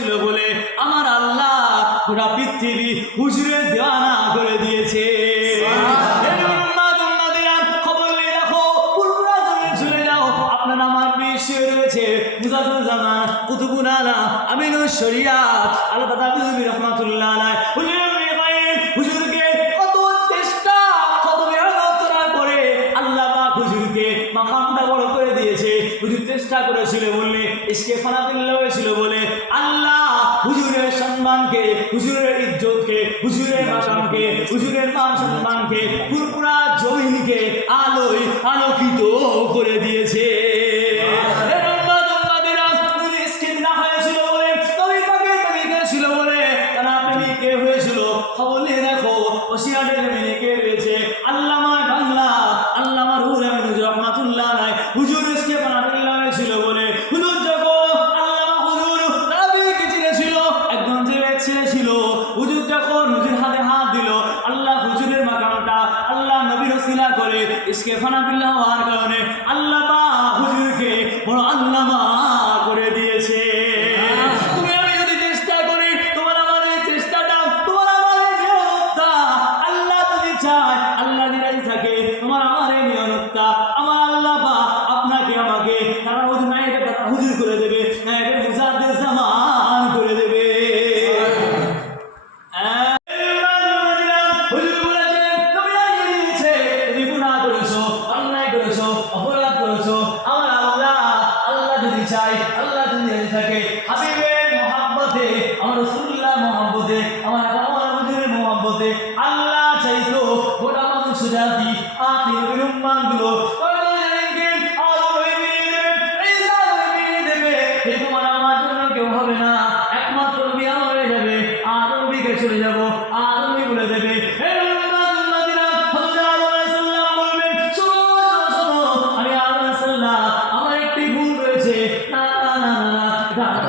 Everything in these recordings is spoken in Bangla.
হয়েছিল বলে আমার আল্লাহ গোটা পৃথিবী হুজুরের দেওয়ানা করে দিয়েছে। আমিনুল শরিয়াত আল্লাহ রহমাতুল্লাহ হুজুর চেষ্টা পরে হুজুর করেছিল বললে ইসকে ফানাবিল্লা হয়েছিল বলে হুজুরের ইজ্জতকে, হুজুরের মাকামকে হুজুরের মান সম্মানকে পুরপুরা জমিনকে আলোয় আলোকিত করে দিয়েছে। খবর নিয়ে দেখো হুজুর ইসকে না হয়েছিল আল্লাহ করে ইসকে ফানাবিল্লাহ হওয়ার কারণে আল্লাহ হুজুরকে বড় আল্লামা করে দিয়েছে। আমার আল্লাহ বা আপনাকে আমাকে তারা হুজুর করে দেবে। চাই, আল্লাহ যদি থাকে হাবিবের মহাব্বতে, আমার রসুল্লাহ মহাব্বতে, আমার আমার হুজুরের মহাব্বতে, আল্লাহ চাইতো গোটা মানুষ জাতি, আখিরগুলো তোমার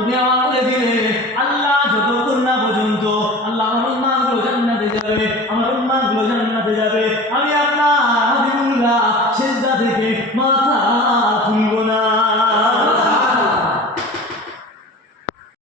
তুমি বলে দিলে আল্লাহ যতক্ষণ না পর্যন্ত আল্লাহ আমার উম্মাগুলো জান্নাতে যাবে, আমার উম্মাগুলো জান্নাতে যাবে। আমি আপনার হাবিবুল্লাহ সেজদা থেকে মাথা